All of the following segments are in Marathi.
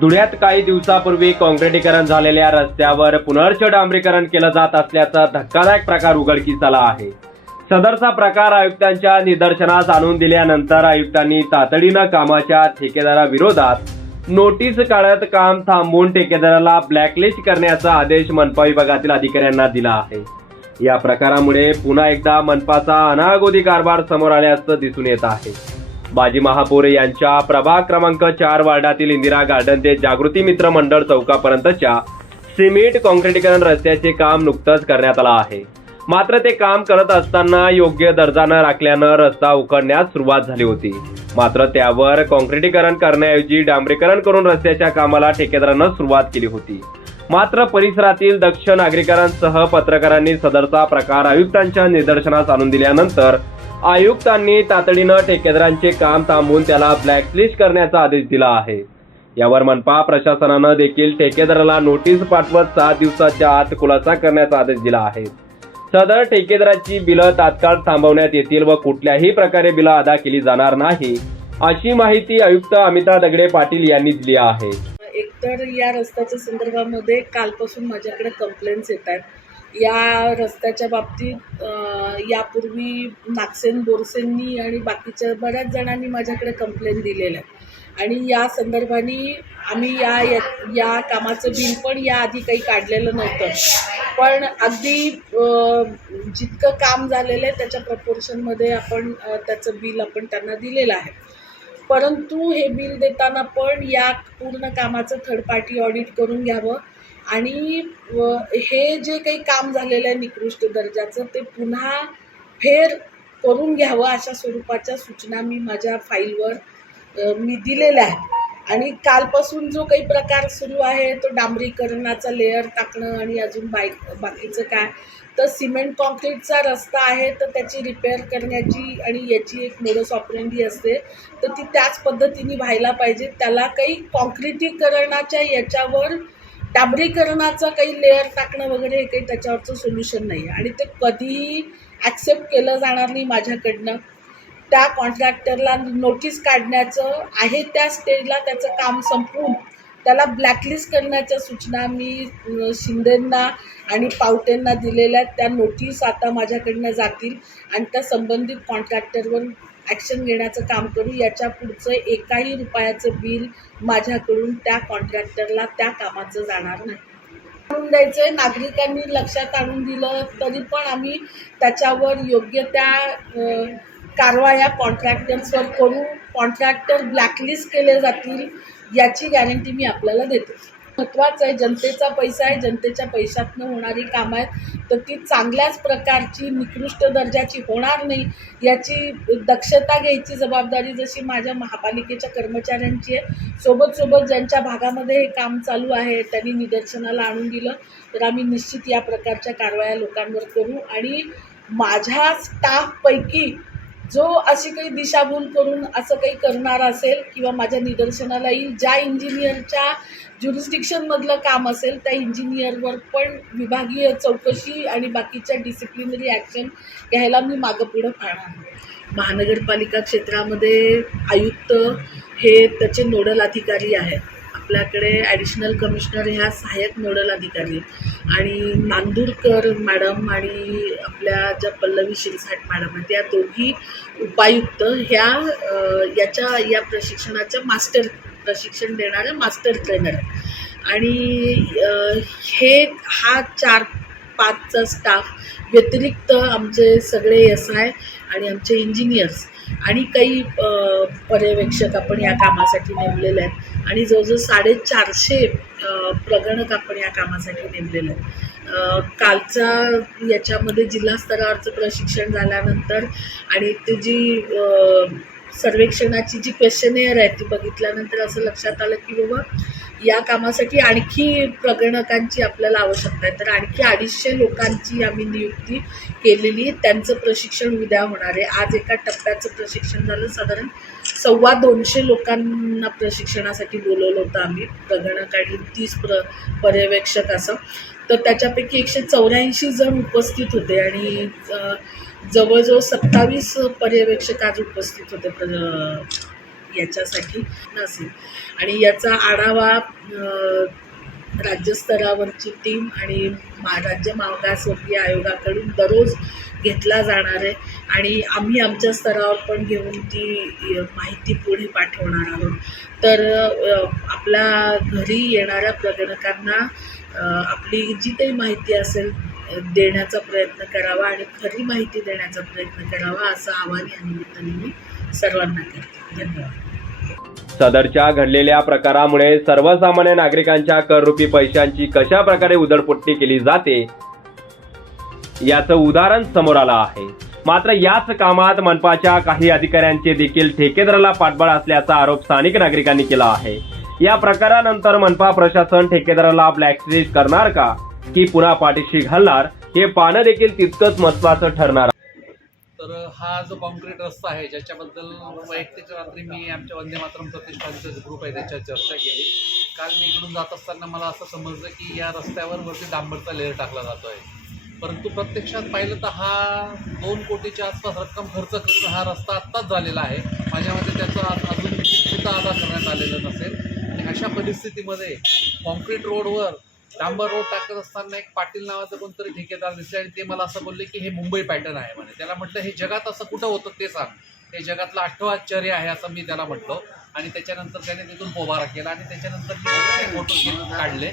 धुळ्यात काही दिवसापूर्वी काँक्रिटीकरण झालेल्या रस्त्यावर पुनर्च डांबरीकरण केलं जात असल्याचा धक्कादायक प्रकार उघडकीस आला आहे. सदरचा प्रकार आयुक्तांच्या निदर्शनास आणून दिल्यानंतर आयुक्तांनी तातडीनं कामाच्या ठेकेदाराविरोधात नोटीस काढत काम थांबवून ठेकेदाराला ब्लॅकलिस्ट करण्याचा आदेश मनपा विभागातील अधिकाऱ्यांना दिला आहे. या प्रकारामुळे पुन्हा एकदा मनपाचा अनागोदी कारभार समोर आल्याचं दिसून येत आहे. बाजी महापोरे यांच्या प्रभाग क्रमांक चार वार्डातील इंदिरा गार्डन ते जागृती मित्र मंडळ चौकापर्यंतच्या सिमेंट काँक्रिटीकरण रस्त्याचे काम नुकतंच करण्यात आलं आहे. मात्र ते काम करत असताना योग्य दर्जा न राखल्यानं रस्ता उखडण्यास सुरुवात झाली होती. मात्र त्यावर काँक्रिटीकरण करण्याऐवजी डांबरीकरण करून रस्त्याच्या कामाला ठेकेदारानं सुरुवात केली होती. मात्र परिसरातील दक्ष नागरिकांसह पत्रकारांनी सदरचा प्रकार आयुक्तांच्या निदर्शनास आणून दिल्यानंतर आयुक्तांनी तातडीनं ठेकेदारांचे काम थांबवून त्याला ब्लॅकलिस्ट करण्याचा आदेश दिला आहे. यावर मनपा प्रशासनानं देखील ठेकेदाराला नोटीस पाठवत सात दिवसाच्या आत खुलासा करण्याचा आदेश दिला आहे. सदर ठेकेदाराची बिलं तात्काळ थांबवण्यात येतील व कुठल्याही प्रकारे बिलं अदा केली जाणार नाही अशी माहिती आयुक्त अमिता दगडे पाटील यांनी दिली आहे. एकतर या रस्त्याच्या संदर्भामध्ये कालपासून माझ्याकडे कंप्लेंट्स येत आहेत. या रस्त्याच्या बाबतीत यापूर्वी नागसेन बोरसेंनी आणि बाकीच्या बऱ्याच जणांनी माझ्याकडे कंप्लेंट दिलेल्या आहे. आणि या संदर्भाने आम्ही या या- या कामाचं बिल पण याआधी काही काढलेलं नव्हतं. पण अगदी जितकं काम झालेलं आहे त्याच्या प्रपोर्शनमध्ये आपण त्याचं बिल आपण त्यांना दिलेलं आहे. परंतु हे बिल देताना पण या पूर्ण कामाचं थर्ड पार्टी ऑडिट करून घ्यावं. आणि व हे जे काही काम झालेलं आहे निकृष्ट दर्जाचं ते पुन्हा फेर करून घ्यावं अशा स्वरूपाच्या सूचना मी माझ्या फाईलवर मी दिलेल्या आहेत. आणि कालपासून जो काही प्रकार सुरू आहे तो डांबरीकरणाचा लेअर टाकणं आणि अजून बाय बाकीचं काय तर सिमेंट कॉन्क्रीटचा रस्ता आहे तर त्याची रिपेअर करण्याची आणि याची एक मोडस ऑपरेंडी असते तर ती त्याच पद्धतीने व्हायला पाहिजे. त्याला काही कॉन्क्रिटीकरणाच्या याच्यावर डांबरीकरणाचं काही लेअर टाकणं वगैरे हे काही त्याच्यावरचं सोल्युशन नाही. आहे आणि ते कधीही ॲक्सेप्ट केलं जाणार नाही माझ्याकडनं. त्या कॉन्ट्रॅक्टरला नोटीस काढण्याचं आहे त्या स्टेजला त्याचं काम संपवून त्याला ब्लॅकलिस्ट करण्याच्या सूचना मी शिंदेंना आणि पावटेंना दिलेल्या त्या नोटीस आता माझ्याकडनं जातील आणि त्या संबंधित कॉन्ट्रॅक्टरवर ॲक्शन घेण्याचं काम करू याच्या पुढचं एकाही रुपयाचं बिल माझ्याकडून त्या कॉन्ट्रॅक्टरला त्या कामाचं जाणार नाही. आणून द्यायचं आहे नागरिकांनी लक्षात आणून दिलं तरी पण आम्ही त्याच्यावर योग्य त्या कारवाया कॉन्ट्रॅक्टर्सवर करू. कॉन्ट्रॅक्टर ब्लॅकलिस्ट केले जातील याची गॅरंटी मी आपल्याला देते. महत्त्वाचं आहे जनतेचा पैसा आहे जनतेच्या पैशातनं होणारी कामं आहेत. तर ती चांगल्याच प्रकारची निकृष्ट दर्जाची होणार नाही याची दक्षता घ्यायची जबाबदारी जशी माझ्या महापालिकेच्या कर्मचाऱ्यांची आहे. सोबत सोबत ज्यांच्या भागामध्ये हे काम चालू आहे त्यांनी निदर्शनाला आणून दिलं. तर आम्ही निश्चित या प्रकारच्या कारवाया लोकांवर करू. आणि माझ्या स्टाफपैकी जो अशी काही दिशाभूल करून असं काही करणार असेल किंवा माझ्या निदर्शनाला येईल ज्या इंजिनियरच्या ज्युरिस्डिक्शनमधलं काम असेल त्या इंजिनियरवर पण विभागीय चौकशी आणि बाकीच्या डिसिप्लिनरी ॲक्शन घ्यायला मी मागं पुढं पाहणार महानगरपालिका क्षेत्रामध्ये आयुक्त हे त्याचे नोडल अधिकारी आहेत. आपल्याकडे ॲडिशनल कमिशनर ह्या सहाय्यक नोडल अधिकारी आणि नांदूरकर मॅडम आणि आपल्या ज्या पल्लवी शिरसाट मॅडम आहेत या दोघी उपायुक्त ह्या याच्या या प्रशिक्षणाच्या मास्टर प्रशिक्षण देणाऱ्या मास्टर ट्रेनर आणि हे हा चार पाचचा स्टाफ व्यतिरिक्त आमचे सगळे एस आय आणि आमचे इंजिनियर्स आणि काही पर्यवेक्षक आपण या कामासाठी नेमलेले आहेत. आणि जवळजवळ साडेचारशे प्रगणक आपण या कामासाठी नेमलेले आहेत. कालचा याच्यामध्ये जिल्हास्तरावरचं प्रशिक्षण झाल्यानंतर आणि ते जी सर्वेक्षणाची जी क्वेश्चनेअर आहे ती बघितल्यानंतर असं लक्षात आलं की बाबा या कामासाठी आणखी प्रगणकांची आपल्याला आवश्यकता आहे. तर आणखी अडीचशे लोकांची आम्ही नियुक्ती केलेली आहे. त्यांचं प्रशिक्षण उद्या होणार आहे. आज एका टप्प्याचं प्रशिक्षण झालं. साधारण सव्वा दोनशे लोकांना प्रशिक्षणासाठी बोलवलं होतं आम्ही. प्रगणक आणि तीस प्र पर्यवेक्षक असं. तर त्याच्यापैकी एकशे चौऱ्याऐंशी जण उपस्थित होते आणि जवळजवळ सत्तावीस पर्यवेक्षक आज उपस्थित होते प्र याच्यासाठी. नसेल आणि याचा आढावा राज्यस्तरावरची टीम आणि मा राज्य मागासवर्गीय आयोगाकडून दररोज घेतला जाणार आहे. आणि आम्ही आमच्या स्तरावर पण घेऊन ती माहिती पुढे पाठवणार आहोत. तर आपल्या घरी येणाऱ्या प्रगणकांना आपली जी काही माहिती असेल देण्याचा प्रयत्न करावा आणि खरी माहिती देण्याचा प्रयत्न करावा असं आवाहन या निमित्ताने मी सर्वांना करते. धन्यवाद. सदरच्या घडलेल्या प्रकारामुळे सर्वसामान्य नागरिकांच्या कररूपी पैशांची कशा प्रकारे उधळपट्टी केली जाते याचं उदाहरण समोर आलं आहे. मात्र याच कामात मनपाच्या काही अधिकाऱ्यांचे देखील ठेकेदाराला पाठबळ असल्याचा आरोप स्थानिक नागरिकांनी केला आहे. या प्रकारानंतर मनपा प्रशासन ठेकेदाराला ब्लॅकलिस्ट करणार का? की पुन्हा पाठीशी घालणार हे पाहणं देखील तितकंच महत्वाचं ठरणार. तर हा जो कॉन्क्रीट रस्ता आहे ज्याच्याबद्दल वैयक्तिक रात्री मी आमच्या वंदे मातरम प्रतिष्ठानचा जो ग्रुप आहे त्याच्यात चर्चा केली. काल मी इकडून जात असताना मला असं समजलं की या रस्त्यावर वरती डांबरचा लेअर टाकला जातो आहे परंतु प्रत्यक्षात पाहिलं तर हा दोन कोटीच्या आसपास रक्कम खर्च करून हा रस्ता आत्ताच झालेला आहे. माझ्या मते त्याचा अजून सुद्धा अदा करण्यात आलेलं नसेल. आणि अशा परिस्थितीमध्ये कॉन्क्रीट रोडवर डांबर रोड टाकत असताना एक पाटील नावाचं कोणतरी ठेकेदार दिसले आणि ते मला असं बोलले की हे मुंबई पॅटर्न आहे म्हणे. त्याला म्हटलं हे जगात असं कुठं होतं ते सांग. हे जगातलं आठवं आश्चर्य आहे असं मी त्याला म्हटलो. आणि त्याच्यानंतर त्याने तिथून पोबारा केला आणि त्याच्यानंतर मी फोटो घेऊन काढले.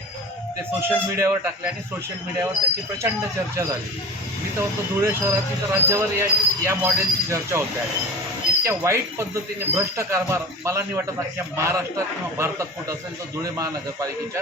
ते सोशल मीडियावर टाकले आणि सोशल मीडियावर त्याची प्रचंड चर्चा झाली. मी तर म्हणतो धुळे शहरातील तर राज्यावर या या मॉडेलची चर्चा होते आहे. इतक्या वाईट पद्धतीने भ्रष्ट कारभार मला नाही वाटत अख्ख्या महाराष्ट्रात किंवा भारतात कुठं असेल तर धुळे महानगरपालिकेच्या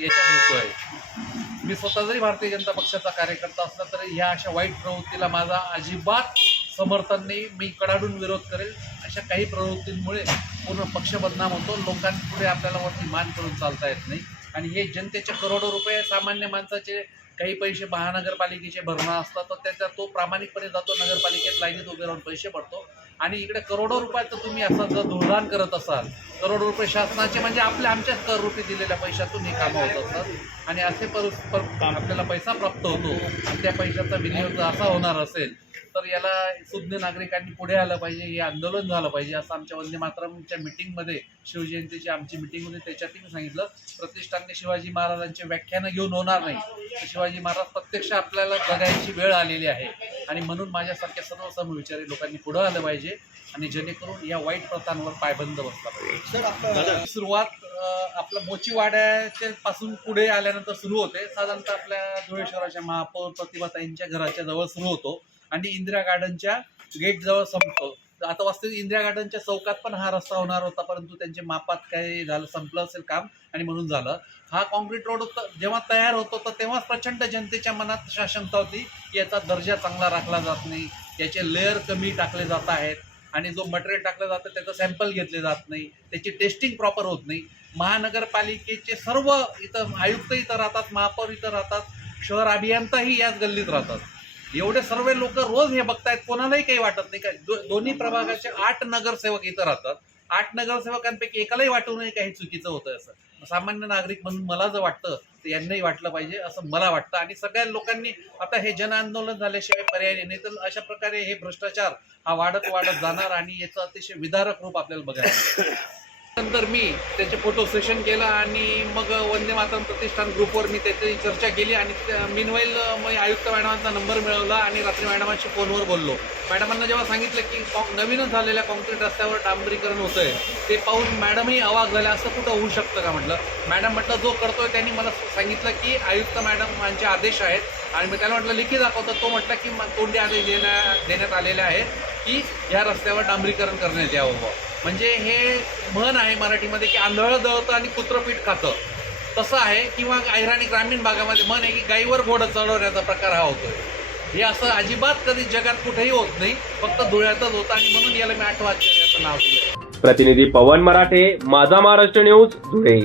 याच्यात होतो आहे. मी स्वतः जरी भारतीय जनता पक्षाचा कार्यकर्ता असला तरी ह्या अशा वाईट प्रवृत्तीला माझा अजिबात समर्थन नाही मी कडाडून विरोध करेल. अशा काही प्रवृत्तींमुळे पूर्ण पक्ष बदनाम होतो. लोकांपुढे आपल्याला वरती मान करून चालता येत नाही. आणि हे जनतेचे करोडो रुपये सामान्य माणसाचे काही पैसे महानगरपालिकेचे भरणं असतात तर त्याचा तो प्रामाणिकपणे जातो. नगरपालिकेत लाईनीत उभे राहून पैसे भरतो. आणि इकडे करोडो रुपयाचं तुम्ही असं जर धोरण करत असाल करोडो रुपये शासनाचे म्हणजे आपल्या आमच्याच कर रुपये दिलेल्या पैशातून हे कामं होत असतात. आणि असे पर पर- आपल्याला पैसा प्राप्त होतो. आणि त्या पैशाचा विनियोग जर असा होणार असेल तर याला सुज्ञ नागरिकांनी पुढे आलं पाहिजे हे आंदोलन झालं पाहिजे असं आमच्या वंदे मातरमच्या मिटिंगमध्ये शिवजयंतीची आमची मिटिंग होती त्याच्यातही मी सांगितलं. प्रतिष्ठानने शिवाजी महाराजांची व्याख्यानं घेऊन होणार नाही. तर शिवाजी महाराज प्रत्यक्ष आपल्याला जगायची वेळ आलेली आहे. आणि म्हणून माझ्यासारख्या सर्व समविचारी लोकांनी पुढं आलं पाहिजे. आणि जेणेकरून या वाईट प्रथांवर पायबंद बसला पाहिजे सुरुवात अं, आपलं मोचीवाड्याच्या पासून पुढे आल्यानंतर सुरू होते. साधारणतः आपल्या धुळे शहराच्या महापौर प्रतिभाताईंच्या घराच्या जवळ सुरू होतो आणि इंदिरा गार्डनच्या गेट जवळ संपतो. आता वास्तविक इंदिरा गार्डनच्या चौकात पण हा रस्ता होणार होता परंतु त्यांचे मापात काय झालं संपलं असेल काम आणि म्हणून झालं. हा कॉन्क्रीट रोड होता जेव्हा तयार होतो तर तेव्हाच प्रचंड जनतेच्या मनात शाशंका होती की याचा दर्जा चांगला राखला जात नाही याचे लेअर कमी टाकले जात आहेत. आणि जो मटेरियल टाकलं जातं त्याचं सॅम्पल घेतले जात नाही. त्याची टेस्टिंग प्रॉपर होत नाही. महानगरपालिकेचे सर्व इथं आयुक्त इथं राहतात महापौर इथं राहतात शहर अभियंताही याच गल्लीत राहतात. एवढे सर्व लोक रोज हे बघतायत कोणालाही काही वाटत नाही. काय दो, दोन्ही प्रभागाचे आठ नगरसेवक इथं राहतात. आठ नगरसेवकांपैकी एकालाही वाटू नये काही चुकीचं होतं असं? सामान्य नागरिक म्हणून मला जर वाटतं यांनाही वाटलं पाहिजे असं मला वाटतं. आणि सगळ्या लोकांनी आता हे जन आंदोलन झाल्याशिवाय पर्याय नाही. तर अशा प्रकारे हे भ्रष्टाचार हा वाढत वाढत जाणार आणि याचं अतिशय विदारक रूप आपल्याला बघायला नंतर मी त्याचे फोटो सेशन केलं आणि मग वंदे मातरम प्रतिष्ठान ग्रुपवर मी त्याची चर्चा केली आणि मिनवाईल मी आयुक्त मॅडमांचा नंबर मिळवला आणि रात्री मॅडमांशी फोनवर बोललो. मॅडमांना जेव्हा सांगितलं की कॉ- नवीनच झालेल्या कॉन्क्रीट रस्त्यावर डांबरीकरण होतंय ते पाहून मॅडमही अवाक झाल्या असं कुठं होऊ शकतं का म्हटलं? मॅडम म्हटलं जो करतोय त्यांनी मला सांगितलं की आयुक्त मॅडमांचे आदेश आहेत. आणि मी त्याला म्हटलं लिखी दाखवतो. तो म्हटलं की तोंडी आदेश देण्या देण्यात आलेले आहेत की या रस्त्यावर डांबरीकरण करण्यात यावं बुवा. म्हणजे हे म्हण आहे मराठीमध्ये की आंधळं दळतं आणि कुत्रपीठ खातं. तसं आहे किंवा अहिराणी ग्रामीण भागामध्ये म्हण आहे की गाईवर घोडं चढवण्याचा प्रकार हा होतोय. हे असं अजिबात कधी जगात कुठेही होत नाही फक्त धुळ्यातच होतं आणि म्हणून याला मी आठवा याचं नाव दिलं प्रतिनिधी पवन मराठे माझा महाराष्ट्र न्यूज धुळे.